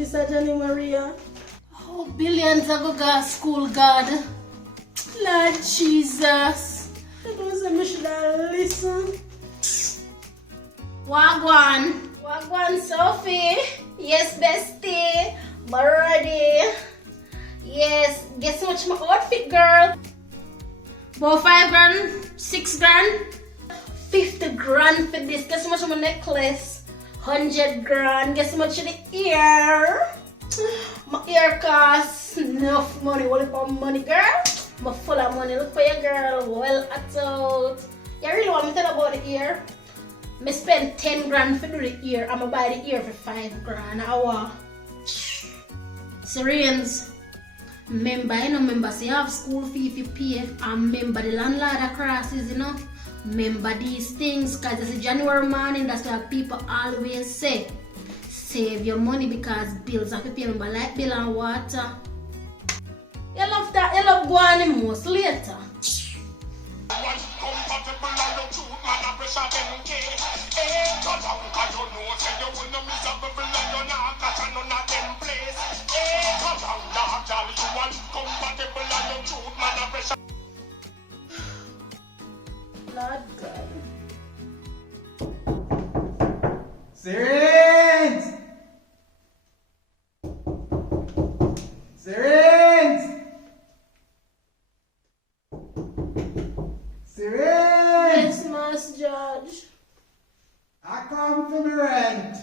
this a Johnny Maria. Oh, billions of go school, God. Lord Jesus. I don't say me should have listen. Wagwan. Wagwan, Sophie. Yes, bestie. Ready. Yes. Guess how much my outfit, girl? About 5 grand, 6 grand, 50 grand for this. Guess how much my necklace? 100 grand. Guess how much the ear? My ear costs enough money. What if I'm money, girl? I'm full of money. Look for your girl. Well, at out. You really want me to tell about the ear? I spend 10 grand for do the ear. I'm gonna buy the ear for 5 grand. Hour. Syrians. Remember, say you have school fee if you pay. And remember the landlord crosses, Remember these things, because it's a January morning, that's why people always say, save your money because bills have to pay. Remember, light bill and water. You love that, you love going most later. Lord God. Sirens! Sirens! Sirens! Yes, Master Judge. I come for my rent.